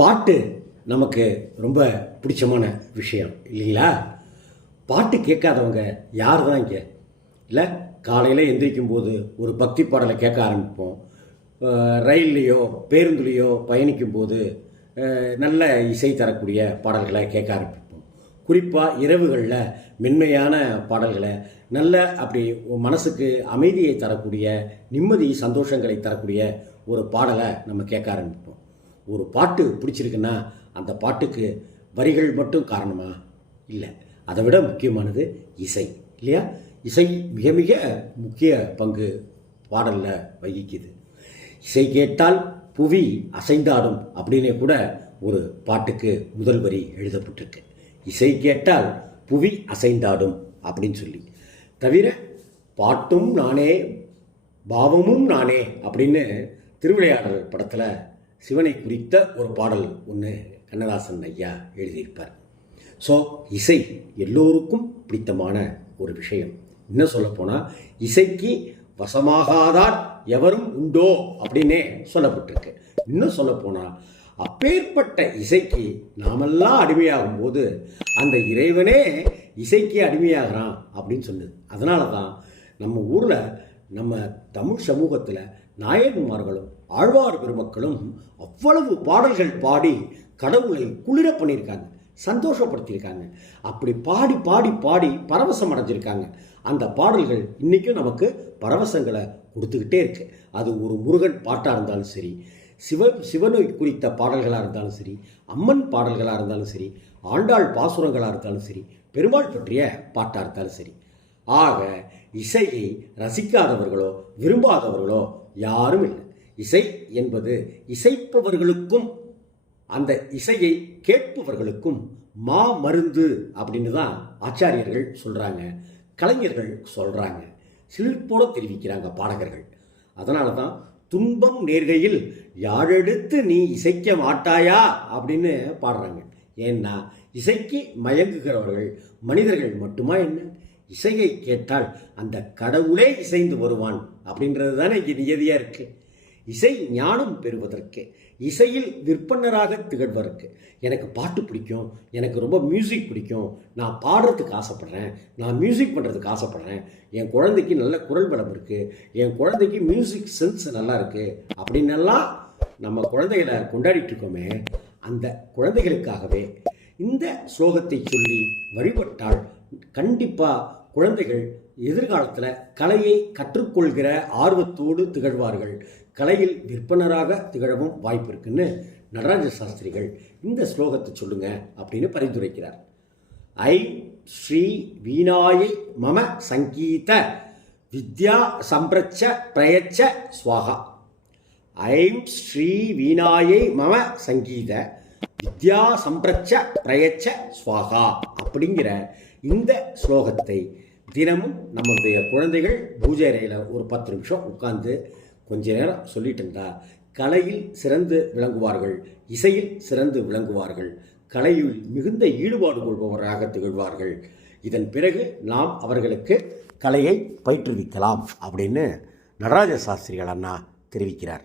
பாட்டு நமக்கு ரொம்ப பிடிச்சமான விஷயம் இல்லைங்களா? பாட்டு கேட்காதவங்க யார் தான் இங்கே? இல்லை காலையில் எந்திரிக்கும் போது ஒரு பக்தி பாடலை கேட்க ஆரம்பிப்போம். ரயில்லையோ பேருந்துலேயோ பயணிக்கும் போது நல்ல இசை தரக்கூடிய பாடல்களை கேட்க ஆரம்பிப்போம். குறிப்பாக இரவுகளில் மென்மையான பாடல்களை நல்ல அப்படி மனசுக்கு அமைதியை தரக்கூடிய நிம்மதி சந்தோஷங்களை தரக்கூடிய ஒரு பாடலை நம்ம கேட்க ஆரம்பிப்போம். ஒரு பாட்டு பிடிச்சிருக்குன்னா அந்த பாட்டுக்கு வரிகள் மட்டும் காரணமா? இல்லை. அதை விட முக்கியமானது இசை இல்லையா? இசை மிக மிக முக்கிய பங்கு பாடலில் வகிக்குது. இசை கேட்டால் புவி அசைந்தாடும் அப்படின்னே கூட ஒரு பாட்டுக்கு முதல் வரி எழுதப்பட்டிருக்கு. இசை கேட்டால் புவி அசைந்தாடும் அப்படின்னு சொல்லி. தவிர பாட்டும் நானே பாவமும் நானே அப்படின்னு திருவிளையாடல் படத்தில் சிவனை குறித்த ஒரு பாடல் ஒன்று கண்ணதாசன் ஐயா எழுதியிருப்பார். ஸோ இசை எல்லோருக்கும் பிடித்தமான ஒரு விஷயம். இன்னும் சொல்லப்போனால் இசைக்கு வசமாகாதார் எவரும் உண்டோ அப்படின்னே சொல்லப்பட்டிருக்கு. இன்னும் சொல்லப்போனால் அப்பேற்பட்ட இசைக்கு நாமெல்லாம் அடிமையாகும் போது அந்த இறைவனே இசைக்கு அடிமையாகிறான் அப்படின்னு சொன்னது. அதனால தான் நம்ம ஊரில் நம்ம தமிழ் சமூகத்தில் நாயன்மார்களும் ஆழ்வார் பெருமக்களும் அவ்வளவு பாடல்கள் பாடி கடவுளை குளிர பண்ணியிருக்காங்க சந்தோஷப்படுத்தியிருக்காங்க. அப்படி பாடி பாடி பாடி பரவசம் அடைஞ்சிருக்காங்க. அந்த பாடல்கள் இன்றைக்கும் நமக்கு பரவசங்களை கொடுத்துக்கிட்டே இருக்கு. அது ஒரு முருகன் பாட்டாக இருந்தாலும் சரி சிவ சிவனை குறித்த பாடல்களாக இருந்தாலும் சரி அம்மன் பாடல்களாக இருந்தாலும் சரி ஆண்டாள் பாசுரங்களாக இருந்தாலும் சரி பெருமாள் பற்றிய பாட்டாக இருந்தாலும் சரி. ஆக இசையை ரசிக்காதவர்களோ விரும்பாதவர்களோ யாரும் இல்லை இசை என்பது இசைப்பவர்களுக்கும் அந்த இசையை கேட்பவர்களுக்கும் மா மருந்து அப்படின்னு தான் ஆச்சாரியர்கள் சொல்கிறாங்க கலைஞர்கள் சொல்கிறாங்க சிலிர்ப்போட தெரிவிக்கிறாங்க பாடகர்கள். அதனால தான் துன்பம் நேர்கையில் யாழெடுத்து நீ இசைக்க மாட்டாயா அப்படின்னு பாடுறாங்க. ஏன்னா இசைக்கு மயங்குகிறவர்கள் மனிதர்கள் மட்டுமா என்ன? இசையை கேட்டால் அந்த கடவுளே இசைந்து வருவான் அப்படின்றது தானே இங்கே நியதியாக இருக்கு. இசை ஞானம் பெறுவதற்கு இசையில் விற்பனராக திகழ்வதற்கு எனக்கு பாட்டு பிடிக்கும் எனக்கு ரொம்ப மியூசிக் பிடிக்கும் நான் பாடுறதுக்கு ஆசைப்பட்றேன் நான் மியூசிக் பண்ணுறதுக்கு ஆசைப்பட்றேன் என் குழந்தைக்கு நல்ல குரல் வளம் இருக்குது என் குழந்தைக்கு மியூசிக் சென்ஸ் நல்லா இருக்குது அப்படின்னெல்லாம் நம்ம குழந்தைகளை கொண்டாடிட்டு இருக்கோமே அந்த குழந்தைகளுக்காகவே இந்த ஸ்லோகத்தை சொல்லி வழிபட்டால் கண்டிப்பாக குழந்தைகள் எதிர்காலத்தில் கலையை கற்றுக்கொள்கிற ஆர்வத்தோடு திகழ்வார்கள். கலையில் விற்பனராக திகழவும் வாய்ப்பு இருக்குன்னு நடராஜ சாஸ்திரிகள் இந்த ஸ்லோகத்தை சொல்லுங்க அப்படின்னு பரிந்துரைக்கிறார். ஐ ஸ்ரீ வீணாயை மம சங்கீத வித்யா சம்பிரச்ச பிரயச்ச ஸ்வாகா. ஐம் ஸ்ரீ வீணாயை மம சங்கீத வித்யா சம்பிரச்ச பிரயச்ச ஸ்வாகா அப்படிங்கிற இந்த ஸ்லோகத்தை தினமும் நம்மளுடைய குழந்தைகள் பூஜை அறையில் ஒரு பத்து நிமிஷம் உட்கார்ந்து கொஞ்ச நேரம் சொல்லிட்டு இருந்தா கலையில் சிறந்து விளங்குவார்கள் இசையில் சிறந்து விளங்குவார்கள் கலையில் மிகுந்த ஈடுபாடு கொள்பவராக திகழ்வார்கள். இதன் பிறகு நாம் அவர்களுக்கு கலையை பயிற்றுவிக்கலாம் அப்படின்னு நடராஜ சாஸ்திரிகள் அண்ணா தெரிவிக்கிறார்.